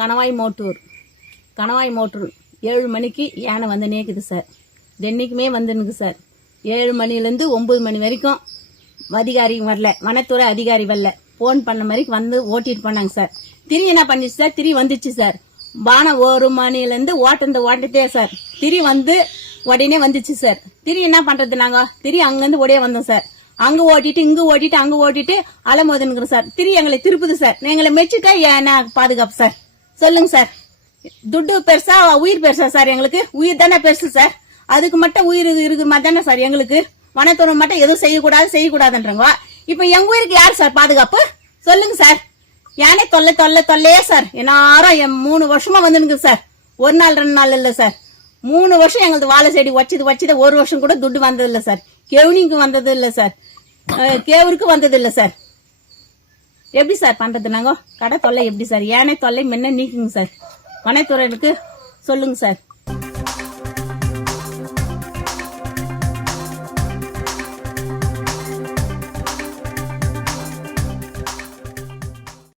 கணவாய் மோட்டூர் 7 மணிக்கு யானை வந்து நேக்குது சார். தென்னைக்குமே வந்துனுக்கு சார். 7 மணிலேருந்து 9 மணி வரைக்கும் அதிகாரி வரல, வனத்துறை அதிகாரி வரல. போன் பண்ண மாதிரி வந்து ஓட்டிட்டு போனாங்க சார். திரி என்ன பண்ணிச்சு சார், திரி வந்துச்சு சார். பானம் 1 மணிலேருந்து ஓட்டத்தே சார். திரி வந்து உடனே வந்துச்சு சார். திரி என்ன பண்றது, நாங்க திரி அங்கிருந்து ஓடியே வந்தோம் சார். அங்க ஓட்டிட்டு இங்க ஓட்டிட்டு அங்க ஓட்டிட்டு அலமோதுனுக்குறோம் சார். திரி எங்களை திருப்புது சார். எங்களை மெச்சுட்டா என்ன பாதுகாப்பு சார், சொல்லுங்க சார். துட்டு பெருசா உயிர் பெருசா சார்? எங்களுக்கு உயிர் தானே பெருசு சார். அதுக்கு மட்டும் உயிர் இருக்கிற மாதிரி தானே சார் எங்களுக்கு. வனத்துறை மட்டும் எதுவும் செய்யக்கூடாதுன்றவங்க. இப்ப எங்க உயிருக்கு யார் சார் பாதுகாப்பு, சொல்லுங்க சார். யானே தொல்லையே சார். எல்லாரும் 3 வருஷமா வந்துனுக்கு சார். 1 நாள் 2 நாள் இல்ல சார். 3 வருஷம் எங்களுக்கு வாழை செடி வச்சது 1 வருஷம் கூட துட்டு வந்தது இல்ல சார். கெவுனிக்கு வந்தது இல்ல சார். கேவருக்கு வந்தது இல்ல சார். எப்படி சார் பண்றது நாங்க? கடை தொல்லை எப்படி சார்? யானை தொல்லை முன்ன நீக்குங்க சார். வனத்துறைக்கு சொல்லுங்க சார்.